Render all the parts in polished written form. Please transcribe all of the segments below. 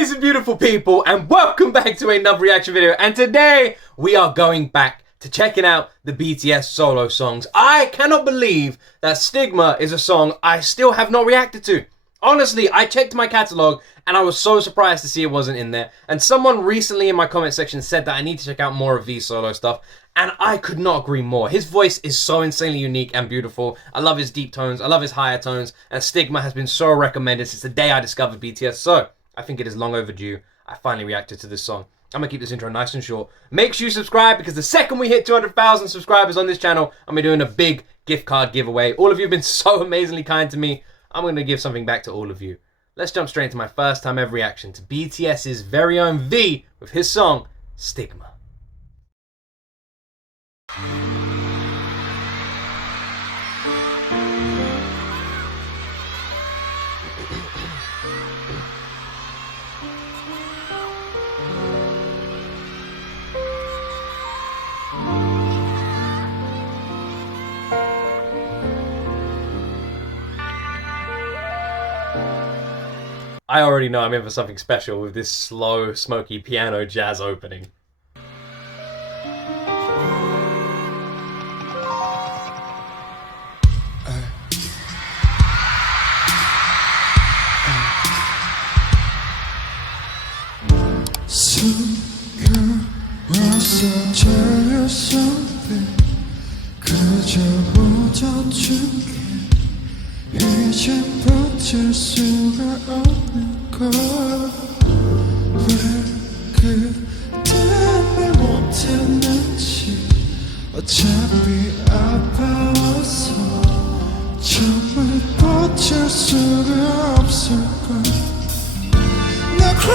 Amazing beautiful people, and welcome back to another reaction video. And today we are going back to checking out the BTS solo songs. I cannot believe that Stigma is a song I still have not reacted to. Honestly, I checked my catalogue and I was so surprised to see it wasn't in there. And someone recently in my comment section said that I need to check out more of V's solo stuff, and I could not agree more. His voice is so insanely unique and beautiful. I love his deep tones, I love his higher tones, and Stigma has been so recommended since the day I discovered BTS. So I think it is long overdue. I finally reacted to this song. I'm gonna keep this intro nice and short. Make sure you subscribe, because the second we hit 200,000 subscribers on this channel, I'm gonna be doing a big gift card giveaway. All of you have been so amazingly kind to me. I'm gonna give something back to all of you. Let's jump straight into my first time ever reaction to BTS's very own V with his song Stigma. I already know I'm in for something special with this slow, smoky piano jazz opening. 이젠 버틸 수가 없는 걸 왜 그때 말 못했는지 어차피 아파와서 정말 버틸 수가 없을걸.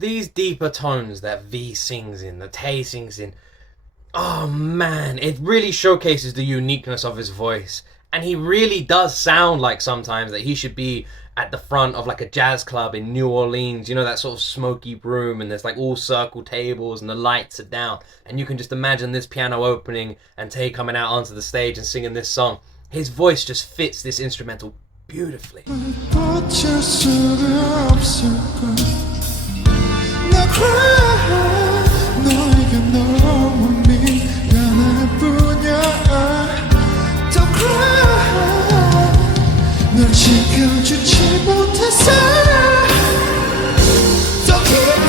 These deeper tones that V sings in, that Tae sings in, oh man, it really showcases the uniqueness of his voice. And he really does sound like sometimes that he should be at the front of like a jazz club in New Orleans, you know, that sort of smoky room, and there's like all circle tables and the lights are down, and you can just imagine this piano opening and Tae coming out onto the stage and singing this song. His voice just fits this instrumental beautifully. 널 지켜주지 못해서 더 깊이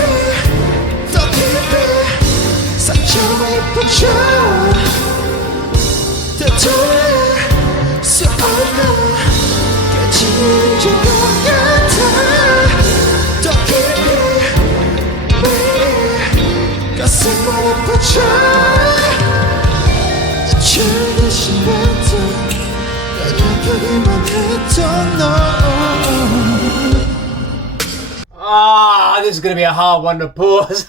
상처에 빠져 되돌릴 수 없는 깨진 것 같아. 더 깊이 매일 가슴으로 빠져 이제 대신 This is gonna be a hard one to pause.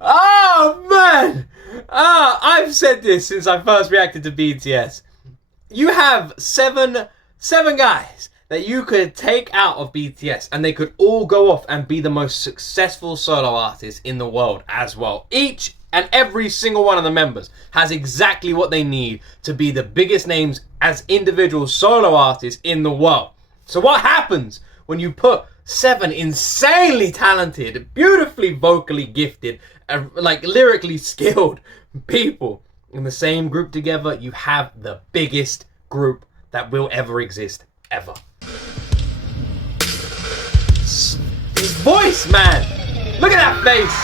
Oh man! I've said this since I first reacted to BTS. You have seven guys that you could take out of BTS and they could all go off and be the most successful solo artists in the world as well. Each and every single one of the members has exactly what they need to be the biggest names as individual solo artists in the world. So what happens when you put 7 insanely talented, beautifully vocally gifted, like lyrically skilled people in the same group together? You have the biggest group that will ever exist, ever. His voice, man! Look at that face!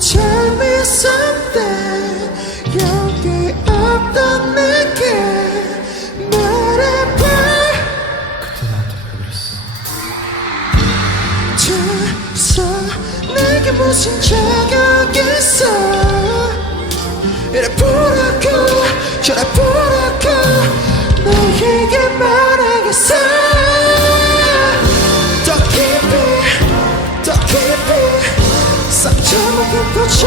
Tell me something 여기 없던 내게 말해봐. 그때 나한테 왜 그랬어? 됐어 내게 무슨 자격 있어. 이래 보라고 저래 보라고 너에게 말하겠어. 더 깊이 상처만 깊어져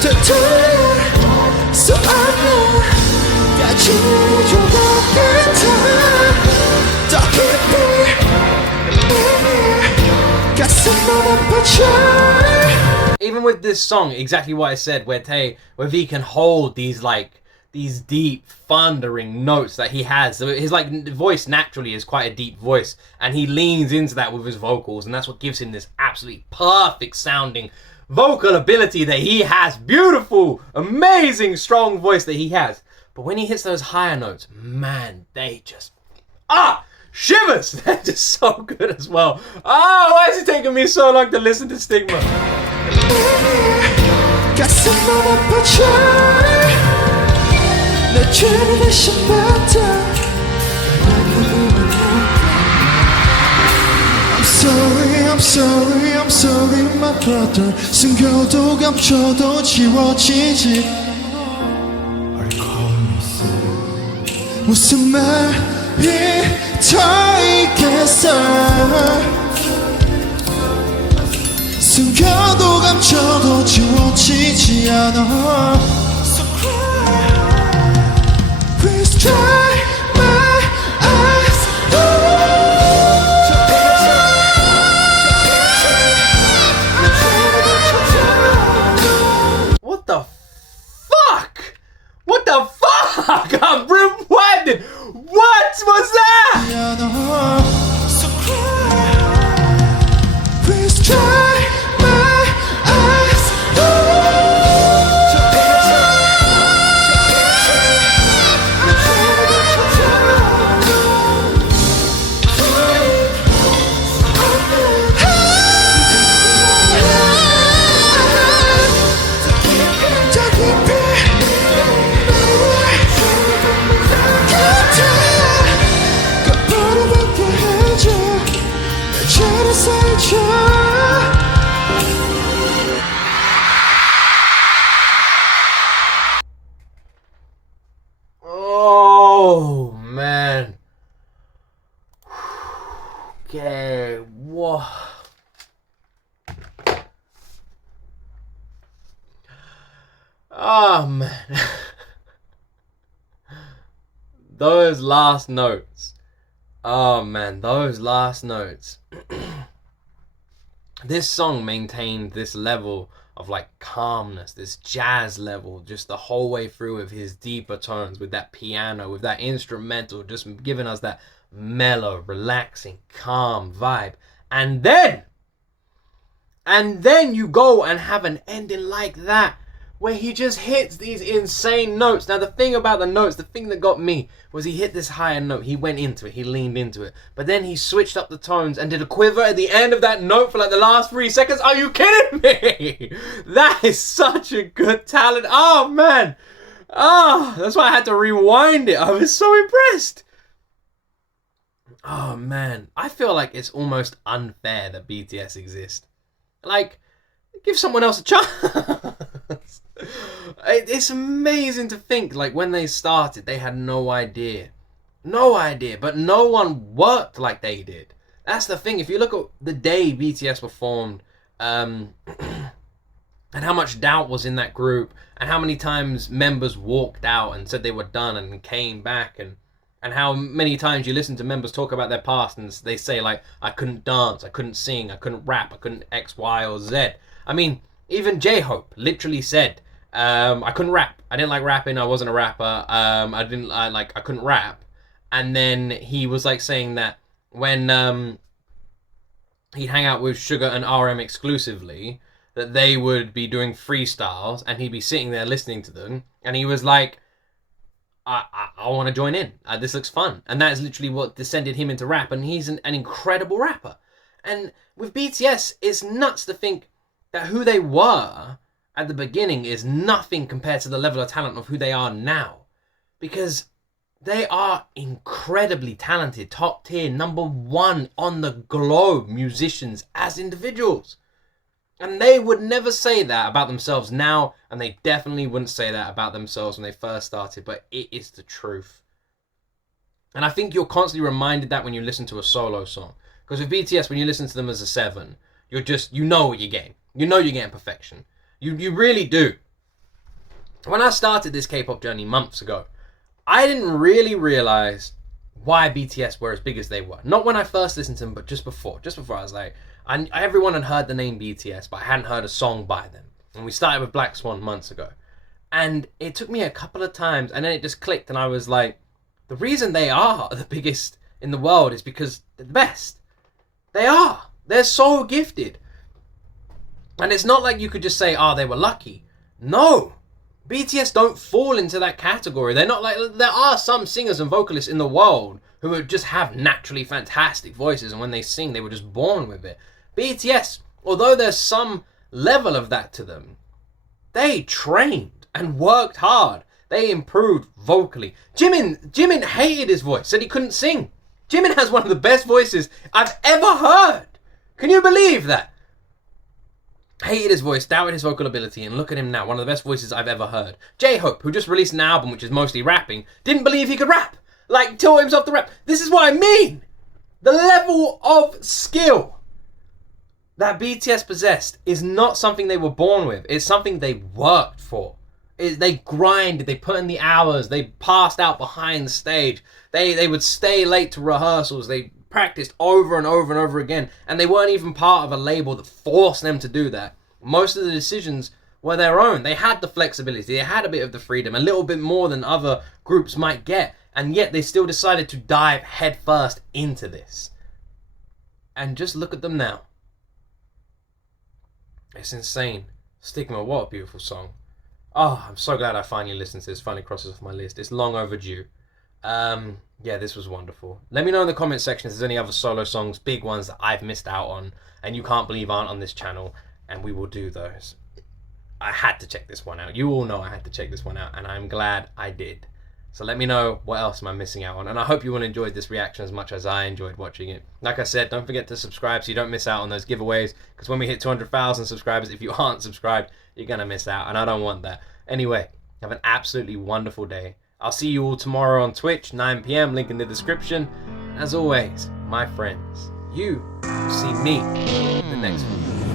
되돌릴 수 없는 까진 것 같아. 더 깊이 매일 가슴만 아파져. Even with this song, exactly what I said, where V can hold these these deep thundering notes that he has. So his like voice naturally is quite a deep voice, and he leans into that with his vocals, and that's what gives him this absolutely perfect sounding vocal ability that he has. Beautiful, amazing, strong voice that he has. But when he hits those higher notes, man, they just shivers. They're just so good as well. Why is it taking me so long to listen to Stigma? I'm sorry, my brother. 숨겨도 감춰도 지워지지. Are you calling me son? 무슨 말이 더 있겠어? 숨겨도 감춰도 지워지지 않아. So cry, please dry my eyes. What the fuck? What the fuck? I'm rewinding. What was that? So cry, please dry my eyes. Oh man. Okay, whoa. Oh man. Those last notes. Oh man, those last notes. This song maintained this level of like calmness, this jazz level, just the whole way through with his deeper tones, with that piano, with that instrumental, just giving us that mellow, relaxing, calm vibe. And then you go and have an ending like that, where he just hits these insane notes. Now the thing about the notes, the thing that got me, was he hit this higher note, he went into it, he leaned into it, but then he switched up the tones and did a quiver at the end of that note for like the last 3 seconds. Are you kidding me? That is such a good talent. Oh man. That's why I had to rewind it. I was so impressed. Oh man, I feel like it's almost unfair that BTS exist. Like, give someone else a chance. It's amazing to think, like, when they started, they had no idea, but no one worked like they did. That's the thing. If you look at the day BTS were formed, and how much doubt was in that group, and how many times members walked out and said they were done and came back, and how many times you listen to members talk about their past and they say, like, I couldn't dance, I couldn't sing, I couldn't rap, I couldn't X, Y, or Z. I mean, even J-Hope literally said, I couldn't rap. I didn't like rapping. I wasn't a rapper. I couldn't rap. And then he was like saying that when he'd hang out with Sugar and RM exclusively, that they would be doing freestyles and he'd be sitting there listening to them. And he was like, I want to join in. This looks fun. And that is literally what descended him into rap. And he's an incredible rapper. And with BTS, it's nuts to think that who they were at the beginning is nothing compared to the level of talent of who they are now. Because they are incredibly talented, top tier, #1 on the globe musicians as individuals. And they would never say that about themselves now, and they definitely wouldn't say that about themselves when they first started, but it is the truth. And I think you're constantly reminded that when you listen to a solo song. Because with BTS, when you listen to them as a 7, you're just, you know what you're getting. You know you're getting perfection. You really do. When I started this K-pop journey months ago, I didn't really realize why BTS were as big as they were. Not when I first listened to them, but just before. Just before I was like, everyone had heard the name BTS, but I hadn't heard a song by them. And we started with Black Swan months ago. And it took me a couple of times, and then it just clicked, and I was like, the reason they are the biggest in the world is because they're the best. They are. They're so gifted. And it's not like you could just say, oh, they were lucky. No. BTS don't fall into that category. They're not like, there are some singers and vocalists in the world who would just have naturally fantastic voices, and when they sing, they were just born with it. BTS, although there's some level of that to them, they trained and worked hard. They improved vocally. Jimin hated his voice, said he couldn't sing. Jimin has one of the best voices I've ever heard. Can you believe that? Hated his voice, doubted his vocal ability, and look at him now, one of the best voices I've ever heard. J-Hope, who just released an album which is mostly rapping, didn't believe he could rap. Like, taught himself to rap. This is what I mean. The level of skill that BTS possessed is not something they were born with. It's something they worked for. They grinded, they put in the hours, they passed out behind the stage. They would stay late to rehearsals, they practiced over and over and over again, and they weren't even part of a label that forced them to do that. Most of the decisions were their own. They had the flexibility, they had a bit of the freedom, a little bit more than other groups might get, and yet they still decided to dive headfirst into this. And just look at them now. It's insane. Stigma, what a beautiful song. Oh, I'm so glad I finally listened to this, finally crosses off my list. It's long overdue. Yeah, this was wonderful. Let me know in the comment section if there's any other solo songs, big ones that I've missed out on and you can't believe aren't on this channel, and we will do those. I had to check this one out. You all know I had to check this one out, and I'm glad I did. So let me know what else am I missing out on, and I hope you all enjoyed this reaction as much as I enjoyed watching it. Like I said, don't forget to subscribe so you don't miss out on those giveaways, because when we hit 200,000 subscribers, if you aren't subscribed, you're gonna miss out, and I don't want that. Anyway, have an absolutely wonderful day. I'll see you all tomorrow on Twitch, 9 PM, link in the description. As always, my friends, you will see me in the next video.